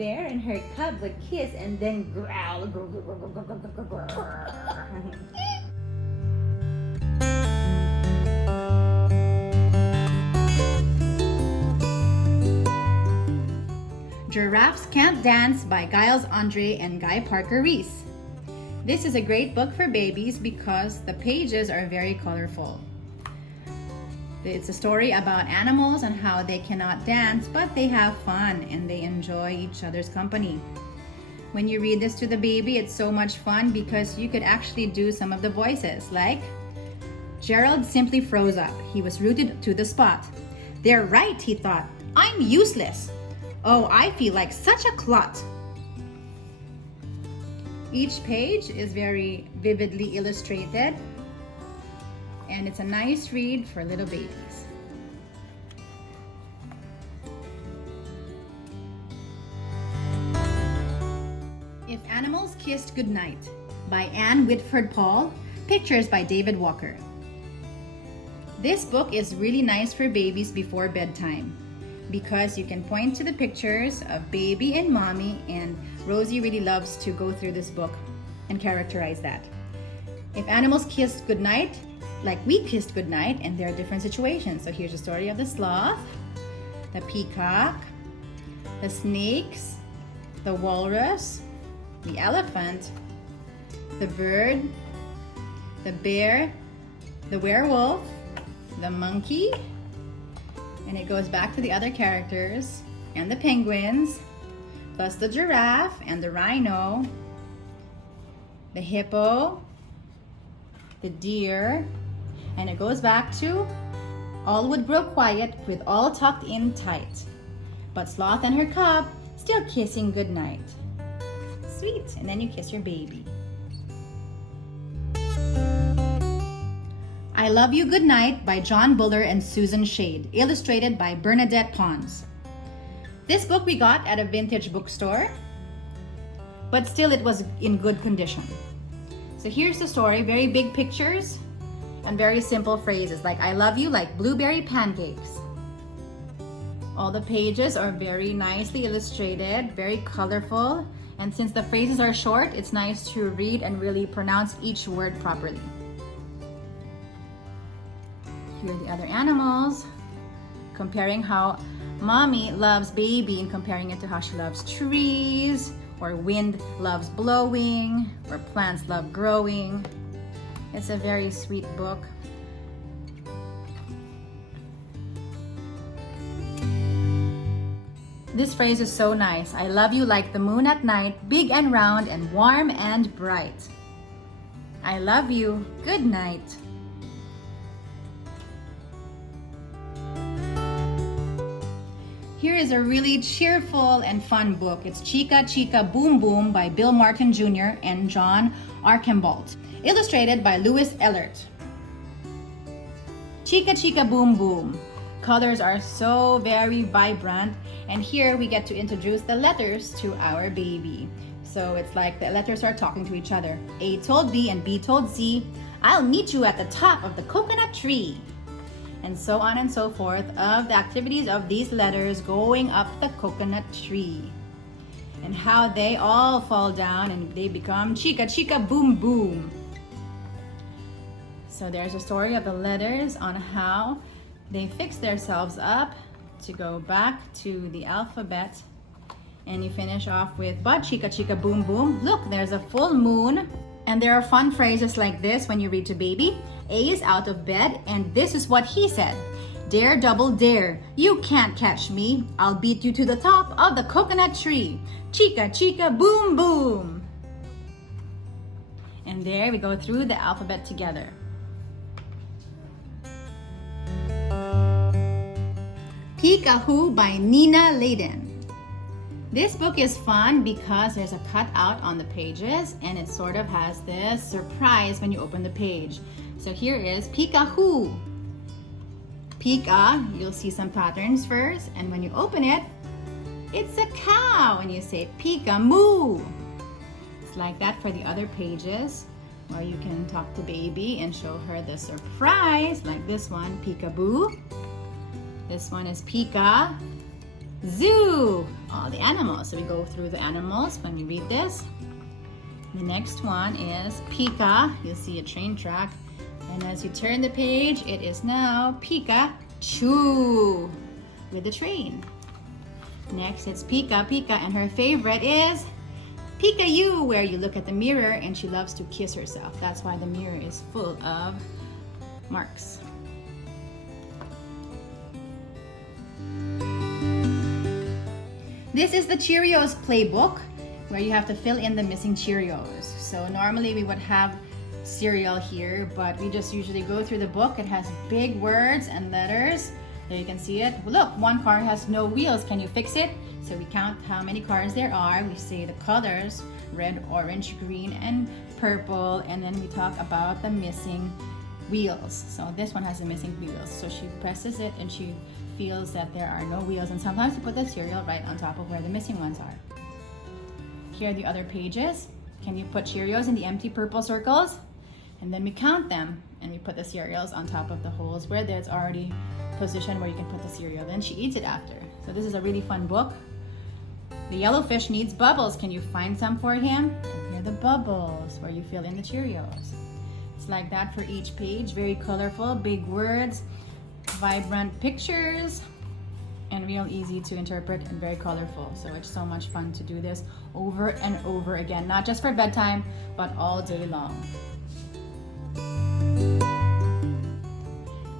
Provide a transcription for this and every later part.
bear and her cub would kiss and then growl. Giraffes Can't Dance by Giles Andre and Guy Parker Reese. This is a great book for babies because the pages are very colorful. It's a story about animals and how they cannot dance, but they have fun and they enjoy each other's company. When you read this to the baby, it's so much fun because you could actually do some of the voices, like Gerald simply froze up. He was rooted to the spot. They're right, he thought. I'm useless. Oh, I feel like such a clot. Each page is very vividly illustrated, and it's a nice read for little babies. If Animals Kissed Goodnight by Anne Whitford Paul, pictures by David Walker. This book is really nice for babies before bedtime because you can point to the pictures of baby and mommy, and Rosie really loves to go through this book and characterize that. If animals kissed goodnight, like we kissed goodnight, and there are different situations. So here's the story of the sloth, the peacock, the snakes, the walrus, the elephant, the bird, the bear, the werewolf, the monkey, and it goes back to the other characters, and the penguins, plus the giraffe and the rhino, the hippo, the deer, and it goes back to all would grow quiet with all tucked in tight, but sloth and her cub still kissing goodnight. Sweet, and then you kiss your baby. I Love You Goodnight by John Buller and Susan Shade, illustrated by Bernadette Pons. This book we got at a vintage bookstore, but still it was in good condition. So here's the story, very big pictures and very simple phrases like I love you like blueberry pancakes. All the pages are very nicely illustrated, very colorful, and since the phrases are short, it's nice to read and really pronounce each word properly. Here are the other animals, comparing how mommy loves baby and comparing it to how she loves trees, or wind loves blowing, or plants love growing. It's a very sweet book. This phrase is so nice. I love you like the moon at night, big and round and warm and bright. I love you. Good night. Here is a really cheerful and fun book. It's Chica, Chica, Boom Boom by Bill Martin Jr. and John Archambault, illustrated by Louis Ehlert. Chica, Chica, Boom Boom. Colors are so very vibrant, and here we get to introduce the letters to our baby. So it's like the letters are talking to each other. A told B and B told Z, I'll meet you at the top of the coconut tree. And so on and so forth of the activities of these letters going up the coconut tree. And how they all fall down and they become Chica, Chica, Boom, Boom. So there's a story of the letters on how they fix themselves up to go back to the alphabet. And you finish off with, but Chica, Chica, Boom, Boom. Look, there's a full moon. And there are fun phrases like this when you read to baby. A is out of bed, and this is what he said. Dare, double dare, you can't catch me. I'll beat you to the top of the coconut tree. Chica, Chica, Boom, Boom. And there we go through the alphabet together. Pikachu Who by Nina Layden. This book is fun because there's a cutout on the pages and it sort of has this surprise when you open the page. So here is Pikachu Who. Pika, you'll see some patterns first, and when you open it, it's a cow and you say Pika Moo. It's like that for the other pages where you can talk to baby and show her the surprise, like this one, Peekaboo. This one is Pika Zoo. Oh, all the animals. So we go through the animals when we read this. The next one is Pika. You'll see a train track. And as you turn the page, it is now Pikachu with the train. Next, it's Pika, and her favorite is Pikachu, where you look at the mirror and she loves to kiss herself. That's why the mirror is full of marks. This is the Cheerios Playbook, where you have to fill in the missing Cheerios. So normally we would have cereal here, but we just usually go through the book. It has big words and letters. There you can see it. Look, one car has no wheels. Can you fix it? So we count how many cars there are. We say the colors, red, orange, green, and purple. And then we talk about the missing wheels. So this one has the missing wheels. So she presses it and she feels that there are no wheels. And sometimes we put the cereal right on top of where the missing ones are. Here are the other pages. Can you put Cheerios in the empty purple circles? And then we count them and we put the cereals on top of the holes where there's already position where you can put the cereal. Then she eats it after. So this is a really fun book. The yellow fish needs bubbles. Can you find some for him? And here are the bubbles where you fill in the Cheerios. It's like that for each page. Very colorful, big words, vibrant pictures, and real easy to interpret and very colorful. So it's so much fun to do this over and over again, not just for bedtime, but all day long.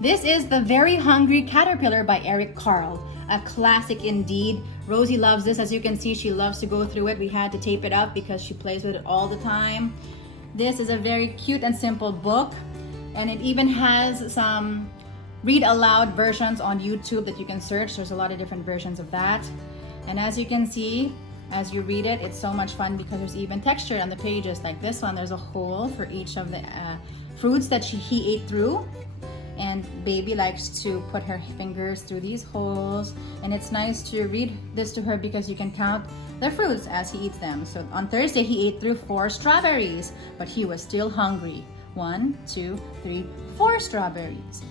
This is The Very Hungry Caterpillar by Eric Carle. A classic indeed. Rosie loves this. As you can see, she loves to go through it. We had to tape it up because she plays with it all the time. This is a very cute and simple book, and it even has some read aloud versions on YouTube that you can search. There's a lot of different versions of that. And as you can see, as you read it, it's so much fun because there's even texture on the pages. Like this one, there's a hole for each of the fruits that he ate through. And baby likes to put her fingers through these holes. And it's nice to read this to her because you can count the fruits as he eats them. So on Thursday, he ate through 4 strawberries, but he was still hungry. 1, 2, 3, 4 strawberries.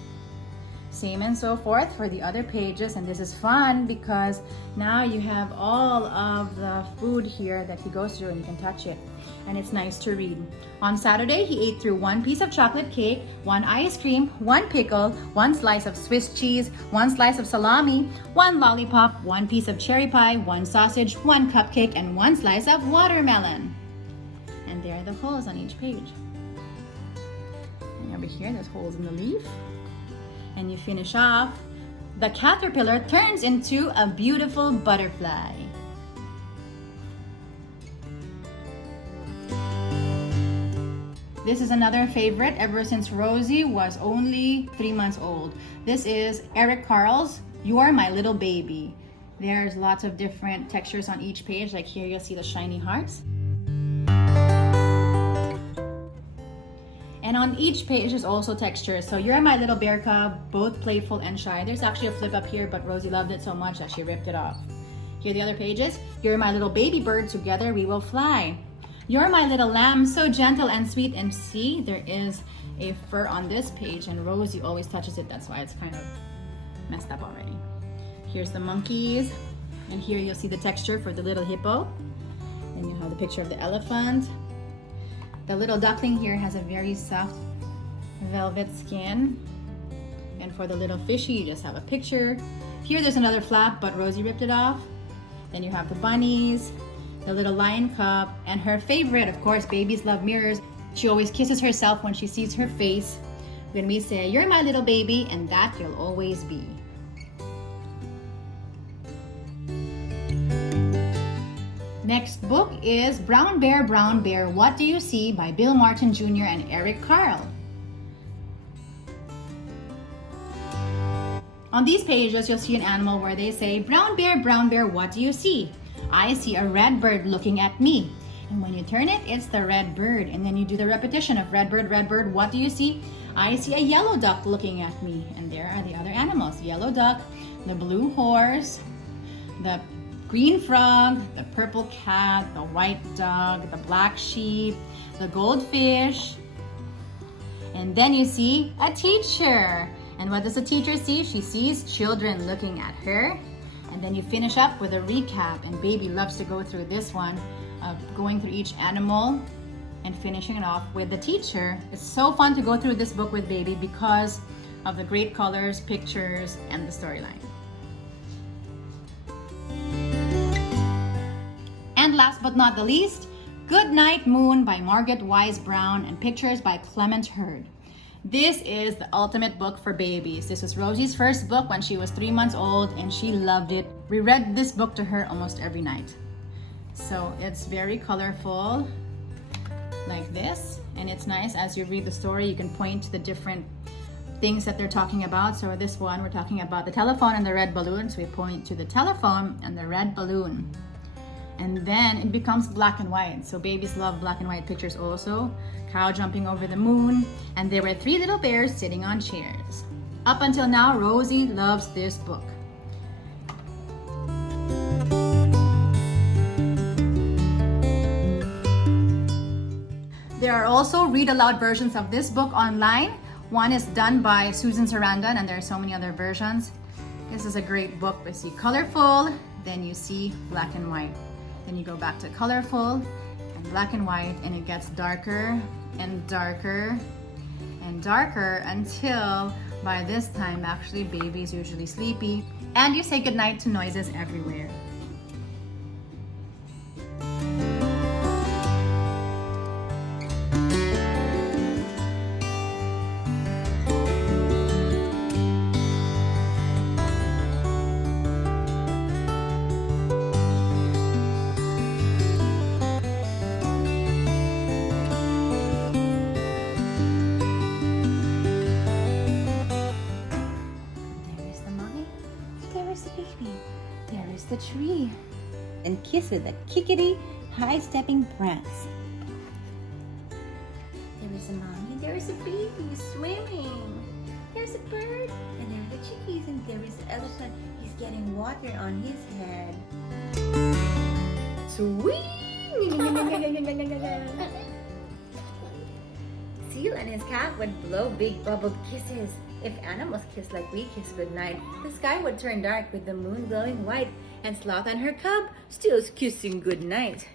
Same and so forth for the other pages. And this is fun because now you have all of the food here that he goes through and you can touch it. And it's nice to read. On Saturday, he ate through 1 piece of chocolate cake, 1 ice cream, 1 pickle, 1 slice of Swiss cheese, 1 slice of salami, 1 lollipop, 1 piece of cherry pie, 1 sausage, 1 cupcake, and 1 slice of watermelon. And there are the holes on each page. And over here, there's holes in the leaf. And you finish off, the caterpillar turns into a beautiful butterfly. This is another favorite ever since Rosie was only 3 months old. This is Eric Carle's You Are My Little Baby. There's lots of different textures on each page. Like here you'll see the shiny hearts. And on each page is also textures. So You're My Little Bear Cub, both playful and shy. There's actually a flip up here, but Rosie loved it so much that she ripped it off. Here are the other pages. You're my little baby bird, together we will fly. You're my little lamb, so gentle and sweet. And see, there is a fur on this page and Rosie always touches it. That's why it's kind of messed up already. Here's the monkeys. And here you'll see the texture for the little hippo. And you have the picture of the elephant. The little duckling here has a very soft velvet skin. And for the little fishy, you just have a picture. Here there's another flap, but Rosie ripped it off. Then you have the bunnies, the little lion cub, and her favorite, of course, babies love mirrors. She always kisses herself when she sees her face. When we say, you're my little baby, and that you'll always be. Next book is Brown Bear, What Do You See by Bill Martin Jr. and Eric Carle. On these pages, you'll see an animal where they say, Brown Bear, what do you see? I see a red bird looking at me. And when you turn it, it's the red bird. And then you do the repetition of red bird, what do you see? I see a yellow duck looking at me. And there are the other animals. Yellow duck, the blue horse, the green frog, the purple cat, the white dog, the black sheep, the goldfish. And then you see a teacher. And what does the teacher see? She sees children looking at her. And then you finish up with a recap, and baby loves to go through this one, going through each animal and finishing it off with the teacher. It's so fun to go through this book with baby because of the great colors, pictures, and the storyline. And last but not the least, Goodnight Moon by Margaret Wise Brown and pictures by Clement Hurd. This is the ultimate book for babies. This was Rosie's first book when she was 3 months old, and she loved it. We read this book to her almost every night. So it's very colorful like this, and it's nice as you read the story. You can point to the different things that they're talking about. So this one, we're talking about the telephone and the red balloon. So we point to the telephone and the red balloon. And then it becomes black and white. So babies love black and white pictures also. Cow jumping over the moon. And there were 3 little bears sitting on chairs. Up until now, Rosie loves this book. There are also read aloud versions of this book online. One is done by Susan Sarandon, and there are so many other versions. This is a great book. You see colorful, then you see black and white. Then you go back to colorful and black and white, and it gets darker and darker and darker until by this time, actually, baby is usually sleepy, and you say goodnight to noises everywhere. There is the tree. And kiss it, the kickity high-stepping branch. There is a mommy, there is a baby swimming. There's a bird, and there are the chickies, and there is the elephant. He's getting water on his head. Swing! Seal and his cat would blow big bubbled kisses. If animals kissed like we kiss goodnight, the sky would turn dark with the moon glowing white, and Sloth and her cub still kissing goodnight.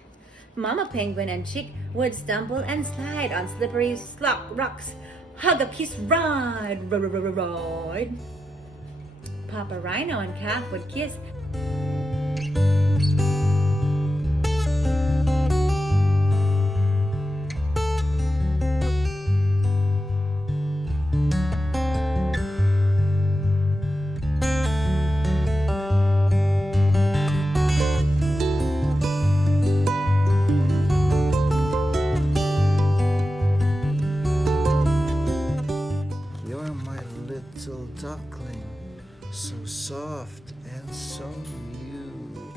Mama Penguin and Chick would stumble and slide on slippery rocks. Hug a kiss ride, ride. Papa Rhino and Calf would kiss. Little duckling, so soft and so new.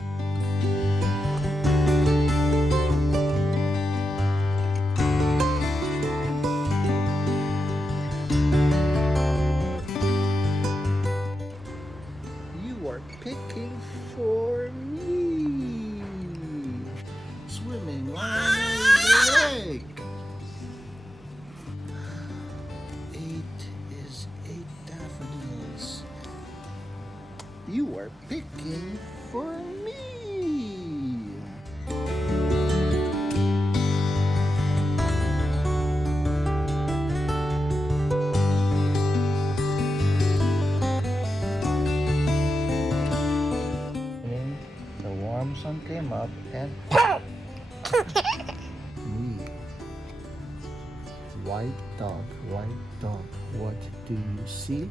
You are picking for me, swimming on the lake. You are picking for me. The warm sun came up and POW! Me. White dog, what do you see?